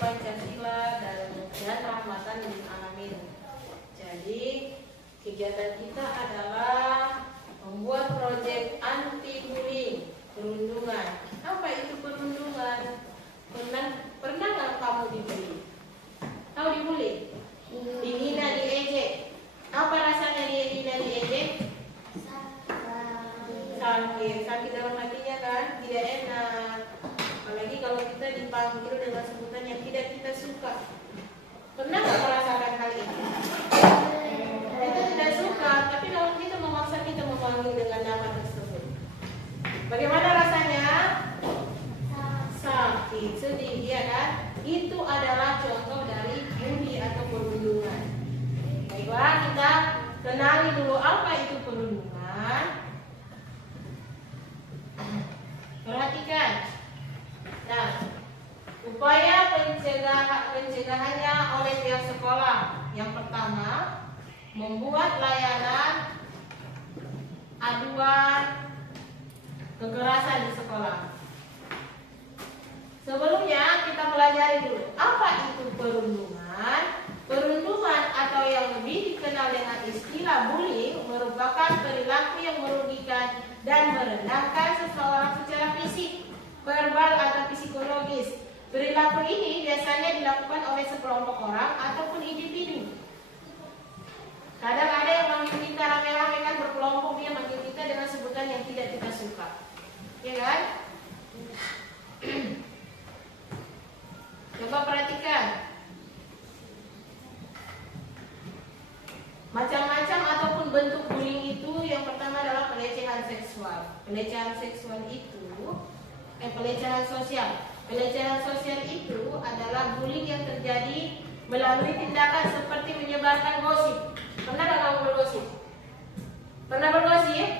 Pancasila dan rahmatan lil alamin. Jadi kegiatan kita adalah membuat proyek anti bullying, perundungan. Apa itu perundungan? Pernah nggak kamu dibully? Tahu dibully? Dihina, diejek. Apa rasanya dihina, diejek? Sakit dalam hatinya kan? Tidak enak. Apalagi kalau kita dipanggil dengan sebutan yang tidak kita suka. Pernah nggak merasakan hal itu? Kita tidak suka, tapi kalau kita memaksa kita memanggil dengan nama tersebut, bagaimana rasanya? Sakit, sedih, ya kan? Itu adalah contoh dari bully atau perundungan. Baiklah, kita kenali dulu apa itu perundungan. Perhatikan. Nah, upaya pencegahannya oleh pihak sekolah. Yang pertama, membuat layanan aduan kekerasan di sekolah. Sebelumnya kita pelajari dulu apa itu perundungan. Perundungan atau yang lebih dikenal dengan istilah bullying merupakan perilaku yang merugikan dan merendahkan seseorang secara fisik, verbal atau psikologis. Perilaku ini biasanya dilakukan oleh sekelompok orang ataupun individu. Kadang ada yang manggil kita rame-rame kan, berkelompok, dia manggil kita dengan sebutan yang tidak kita suka, ya kan? Coba perhatikan. Macam-macam ataupun bentuk bullying itu, yang pertama adalah pelecehan seksual. Pelecehan seksual itu pelecehan sosial. Pelecehan sosial itu adalah bullying yang terjadi melalui tindakan seperti menyebarkan gosip. Pernah nggak kamu bergosip? Pernah bergosip?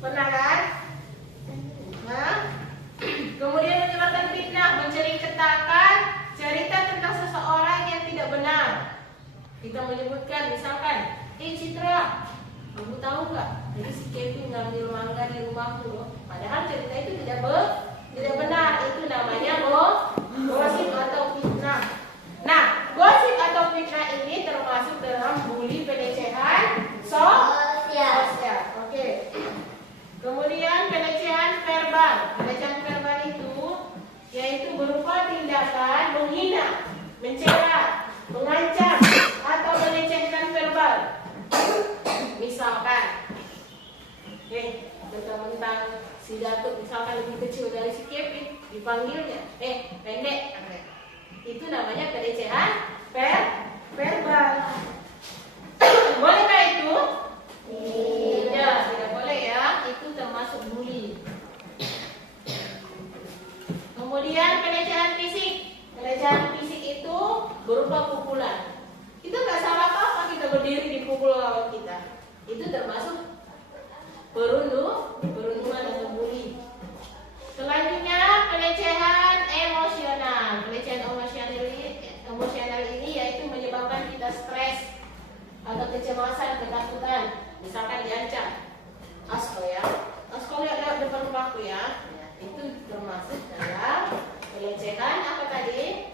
Pernah kan? Nah, kemudian menyebarkan fitnah, menceritakan cerita tentang seseorang yang tidak benar. Kita menyebutkan misalkan, Citra, kamu tahu nggak? Jadi si Kevin ngambil mangga di rumahku loh. Padahal cerita itu tidak benar. Itu namanya gosip atau fitnah. Nah, gosip atau fitnah ini termasuk dalam bully, pelecehan sosial. Oke. Kemudian pelecehan verbal. Pelecehan verbal itu yaitu berupa tindakan menghina, mencela, mengancam atau melecehkan verbal. Misalkan, mentang-mentang si Datuk misalkan lebih kecil dari si Kevin, dipanggilnya, pendek. Itu namanya pelecehan verbal. Bolehkah itu? Tidak boleh ya. Itu termasuk bully. Kemudian pelecehan fisik. Pelecehan fisik itu berupa pukulan. Itu nggak salah apa-apa kita berdiri dipukul lawan kita. Itu termasuk perundungan atau bully. Selanjutnya pelecehan emosional. Pelecehan emosional ini yaitu menyebabkan kita stres atau kecemasan, ketakutan. Misalkan diancam, Asko lihat depan rumahku ya. Itu termasuk dalam pelecehan apa tadi?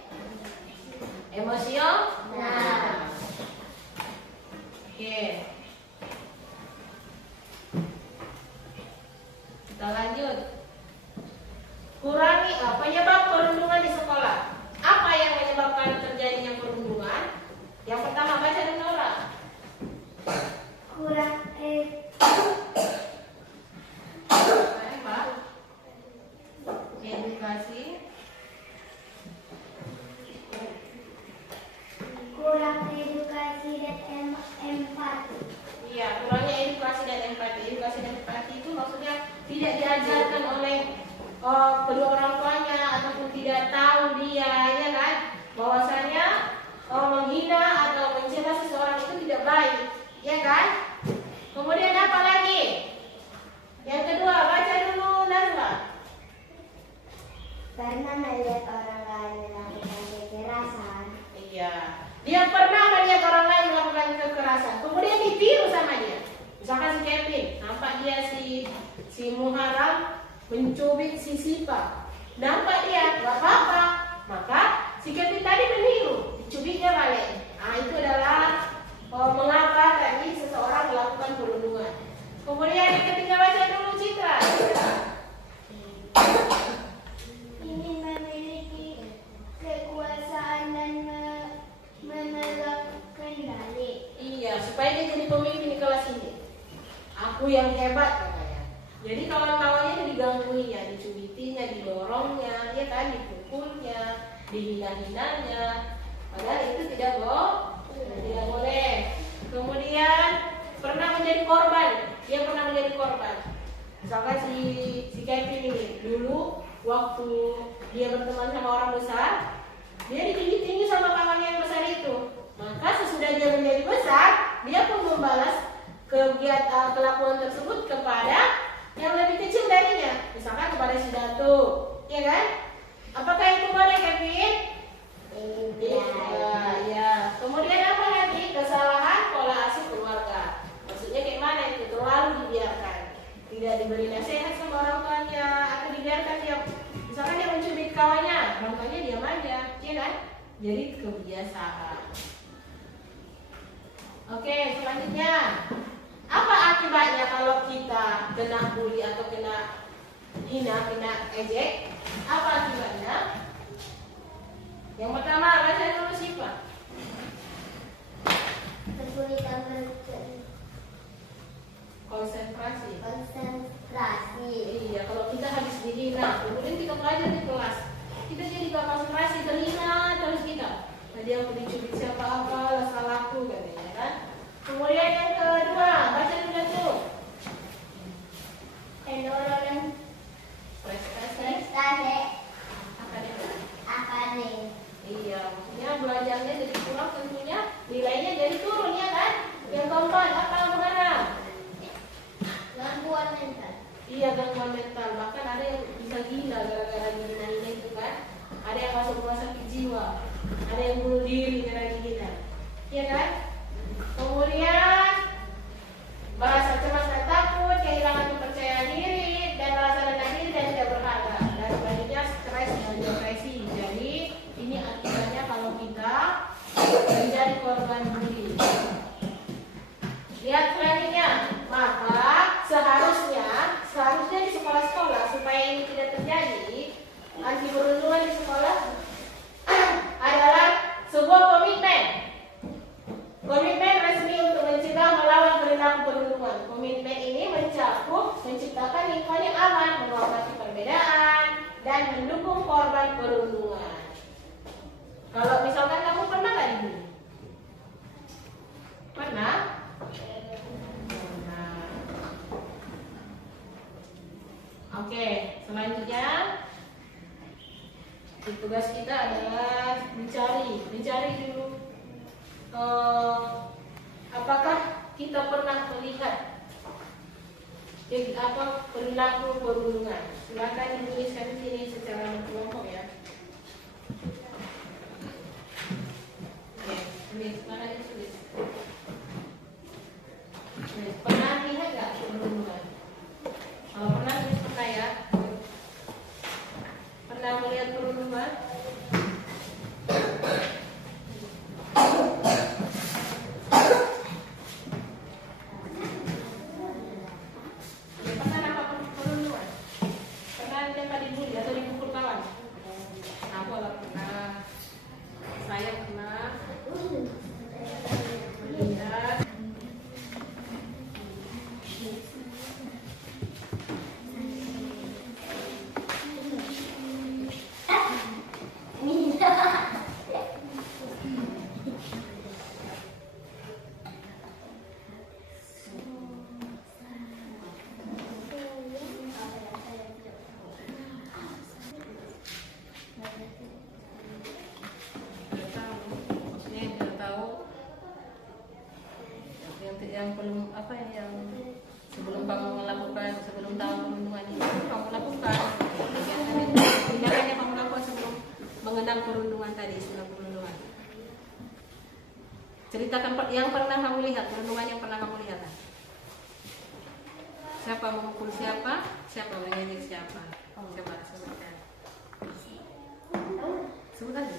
Emosional. Oke. Kita lanjut. Kurangi penyebab perundungan di sekolah. Apa yang menyebabkan terjadinya perundungan? Yang pertama, baca dan Nora. Kurang edukasi dan empati. Iya, kurangnya edukasi dan empati. Edukasi dan empati itu maksudnya tidak diajarkan oleh kedua orang tuanya ataupun tidak tahu dia, ya kan, bahwasanya menghina atau mencela seseorang itu tidak baik, ya kan? Kemudian apa lagi? Yang kedua, baca dulu Nazla. Karena melihat orang lain melakukan kekerasan. Iya, dia pernah melihat orang lain melakukan kekerasan, kemudian ditiru sama dia. Misalkan si Kevin, nampak dia si Muharram mencubit si Sipa, nampak dia, gak apa-apa, maka Jadi kawan-kawannya digangguinya, dicubitinya, didorongnya, ya kan, dipukulnya, dihina-hinanya. Padahal itu tidak boleh. Kemudian pernah menjadi korban, dia pernah menjadi korban. Misalkan si Kevin ini dulu waktu dia berteman sama orang besar, dia ditinggi-tinggi sama kawannya yang besar itu. Maka sesudah dia menjadi besar, dia pun membalas kegiatan kelakuan tersebut kepada yang lebih kecil darinya. Misalkan kepada si Dato, ya kan? Apakah itu boleh, Kevin? Ya. Kemudian apa lagi? Kesalahan pola asuh keluarga. Maksudnya kayak mana itu? Terlalu dibiarkan, tidak diberi nasihat sama orang tuanya, atau dibiarkan dia, misalkan dia mencubit kawannya, orang tuanya diam aja, ya kan? Jadi kebiasaan. Oke, selanjutnya apa akibatnya kalau kita kena bully atau kena hina, kena ejek? Apa akibatnya? Yang pertama, baca dulu Syifa. Kesulitan Konsentrasi. konsentrasi. Iya, kalau kita habis dihina, kemudian kita belajar di kelas, kita jadi gak konsentrasi, terhina terus kita. Tadi aku dicubit siapa apa, salahku katanya kan. Kemudian yang kedua, baca dulu tuh. Penurunan Prestasi akademik. Iya, maksudnya belajarnya jadi kurang, tentunya nilainya jadi turun, ya kan? Yang keempat, apa yang berharap? Gangguan mental. Iya, gangguan mental. Bahkan ada yang bisa gila gara-gara dihina-hina itu kan. Ada yang masuk rumah sakit jiwa, ada yang bunuh diri gara-gara dihina, ya kan? Kemudian merasa cemas dan takut, kehilangan kepercayaan diri, dan merasa rendah diri dan tidak berharga. Dan selanjutnya stres dan depresi. Jadi ini akibatnya kalau kita menjadi korban bully. Lihat selanjutnya, maka seharusnya di sekolah-sekolah supaya ini tidak terjadi, anti perundungan di sekolah adalah sebuah komitmen resmi untuk mencegah melawan perilaku perundungan. Komitmen ini mencakup menciptakan lingkungan yang aman, menghormati perbedaan, dan mendukung korban perundungan. Kalau misalkan kamu pernah nggak dibully? Pernah? Oke, selanjutnya tugas kita adalah mencari dulu apakah kita pernah melihat perilaku perundungan. Silakan dituliskan di sini secara berkelompok ya. Oke, tulis, mana ditulis? Pernah lihat nggak perundungan? Kalau pernah, tulis pernah ya. Pernah melihat perundungan? Pernah apa perundungan? Pernah tembak dibully atau dipukul kawan? Aku nggak pernah. Saya pernah. Melihat. Yang belum yang sebelum kamu melakukan, sebelum tahu perundungan itu kamu lakukan tindakan yang kamu lakukan sebelum mengenal perundungan tadi, sebelum perundungan. Ceritakan yang pernah kamu lihat, perundungan yang pernah kamu lihat. Siapa memukul siapa, siapa mengejek siapa. Coba sebutkan. Sebutkan.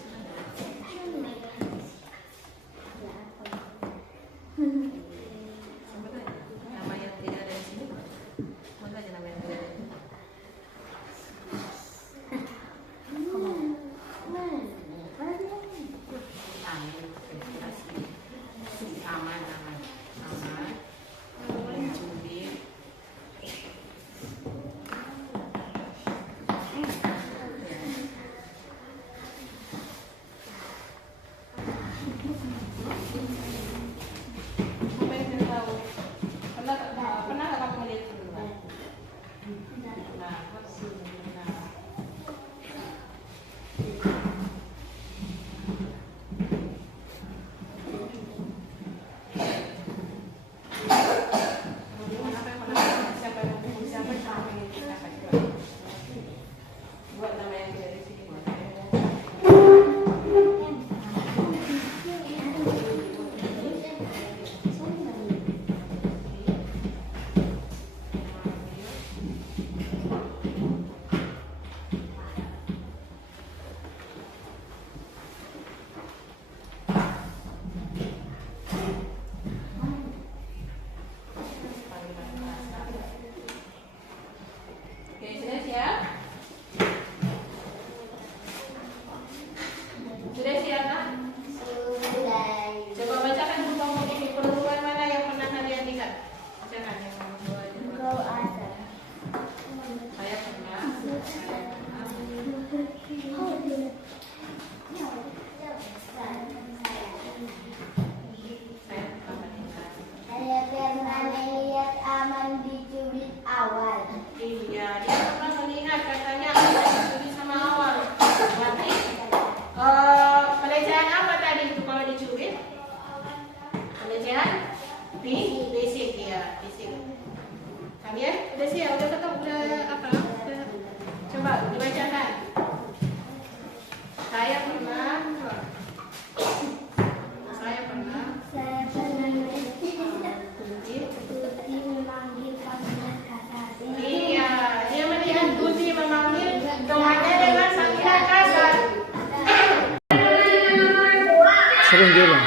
jero.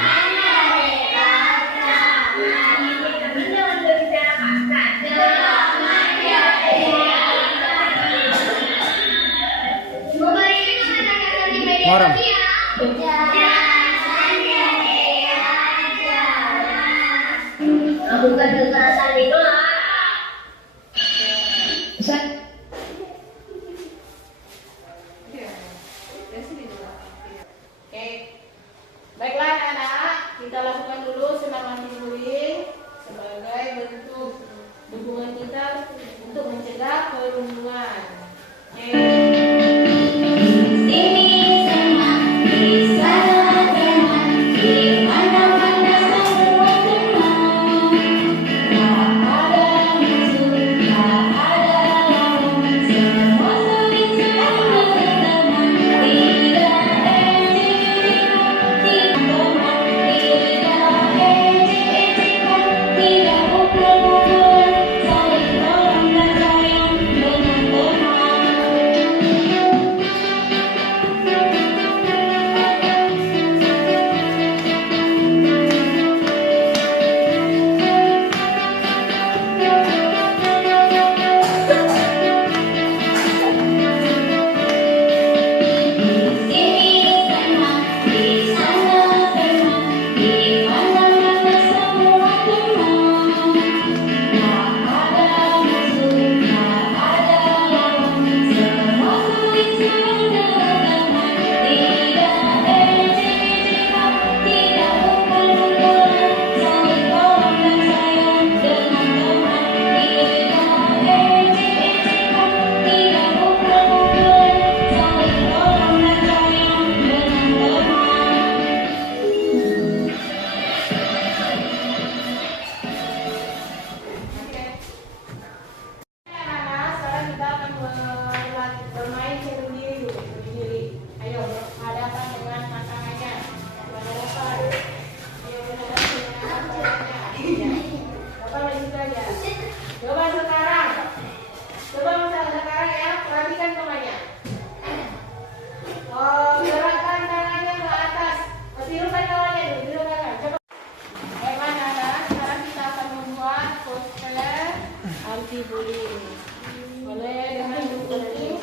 Moram. Bukan kekerasan itu lah. Oke, baiklah anak-anak, kita lakukan dulu semangat bullying sebagai bentuk dukungan kita untuk mencegah perundungan. Oke. Anti-bullying. Boleh dengan buku ya.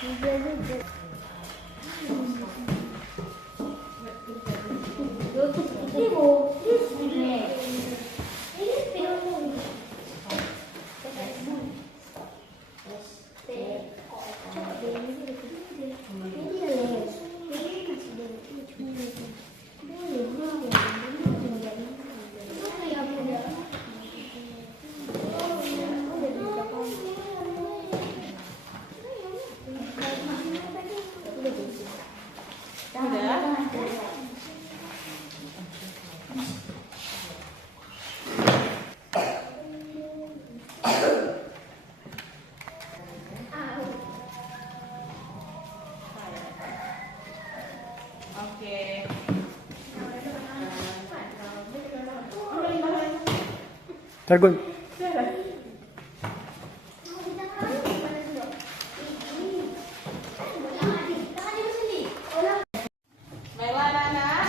Oke. Targun. Baiklah anak-anak,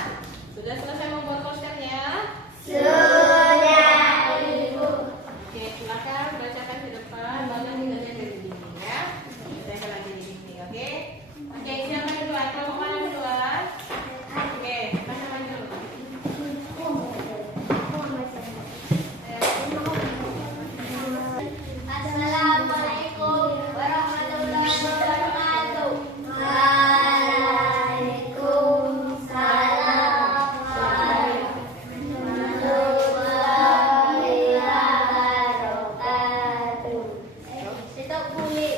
sudah selesai membuat posternya? Sudah, Ibu. Oke, silakan bacakan di depan, baca tinggalnya dari dinding ya. Saya akan lagi di dinding, oke? Oke, siapa duluan? Kelompok mana duluan? Oke, mana maju? Assalamualaikum warahmatullahi wabarakatuh. Waalaikumsalam warahmatullahi wabarakatuh. Tetap boleh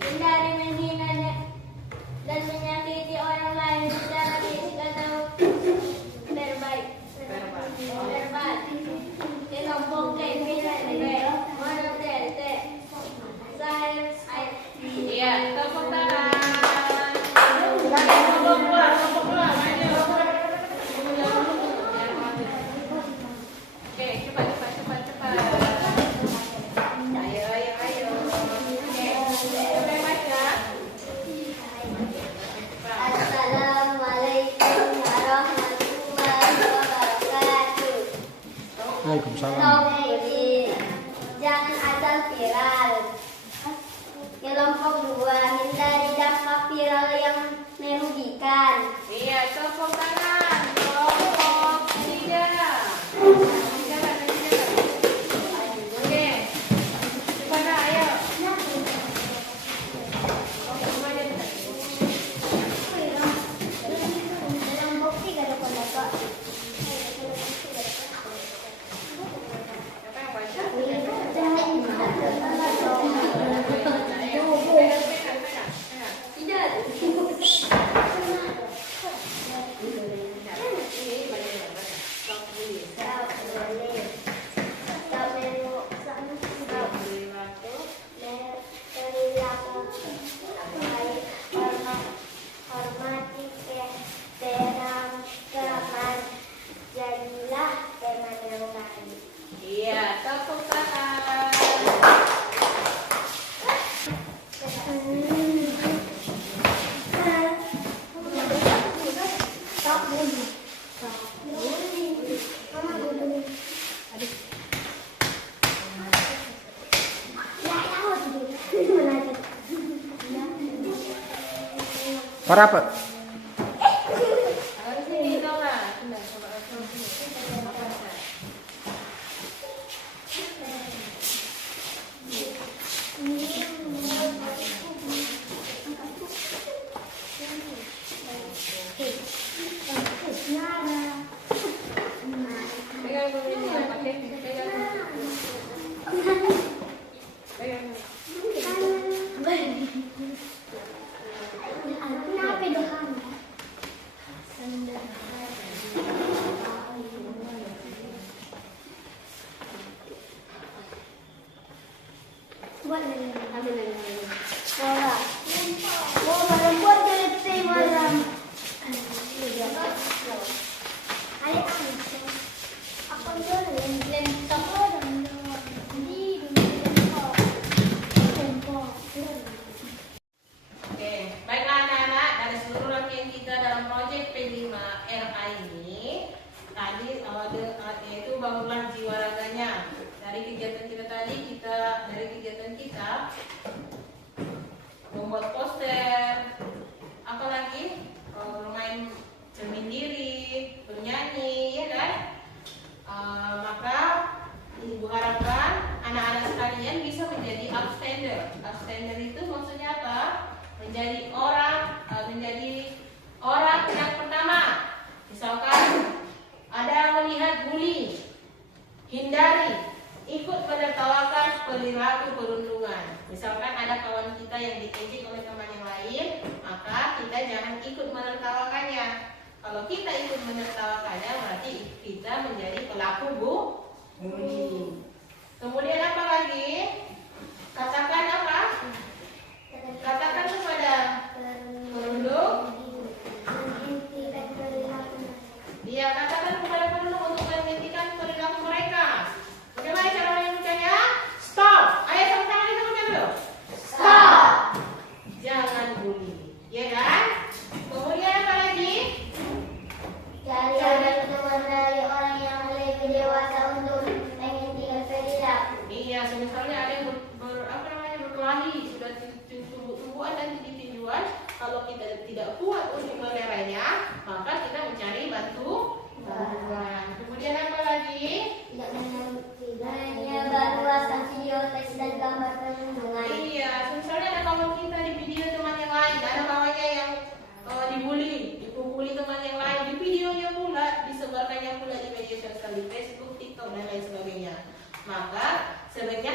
hindari menghina dan menyakiti orang lain secara fisik atau verbal. Verbal. Kelompok keinginan mana tete. Saya Iya, tepuk tangan. Kelompok keluar, maju. Oke, cepat. Ayo. Oke, sampai baca. Assalamualaikum warahmatullahi wabarakatuh. Waalaikumsalam. Kelompok ini jangan asal viral. Kelompok 2, hindari dampak viral yang merugikan. Iya, tepuk tangan. Kelompok ketiga. Oke, gimana? Ayo. Kelompok 3 ada pendapat. Siapa yang baca? Hormati keberagaman, jadilah teman yang baik. Iya, tepuk tangan. Para apa? Ayo sini, Dora. Coba sini. Apa sih? Pegang dulu ini, pakai pegang. Pegang. Kenapa doang? Buat lagi. Ambil lagi. Bola. Bola buat dari malam. Hai aku jual lentok dan di tempo. Oke, baiklah anak-anak, dari seluruh rangkaian kita dalam proyek P5RA ini tadi yaitu bangunlah jiwa raganya. Dari kegiatan kita tadi dari kegiatan kita membuat poster, menjadi orang yang pertama. Misalkan ada melihat bullying, hindari, ikut menertawakan perilaku perundungan. Misalkan ada kawan kita yang diejek oleh teman yang lain, maka kita jangan ikut menertawakannya. Kalau kita ikut menertawakannya, berarti kita menjadi pelaku bullying. Kemudian apa lagi? Katakan apa? Katakan kepada perundung. Dia katakan kepada perundung untuk menghentikan perilaku mereka. Bagaimana cara membacanya? Stop. Ayo sama-sama kita baca dulu. Stop. Jangan bully, ya kan? Kemudian apa lagi? Cari teman dari orang yang lebih dewasa untuk menghentikan perilaku. Iya, misalnya ada yang berkelahi, sudah tumbuh-tumbuhan dan tinju-tinjuan. Kalau kita tidak kuat untuk melerainya, maka kita mencari bantuan. Kemudian apa lagi? Tidak menyebarluaskan video, teks dan gambar perundungan. Iya, misalnya ada kawan kita di video teman yang lain, ada kawannya yang dibully, dipukuli teman yang lain, di videonya pula, disebarkannya pula di media sosial, di Facebook, TikTok dan lain sebagainya. Maka sebaiknya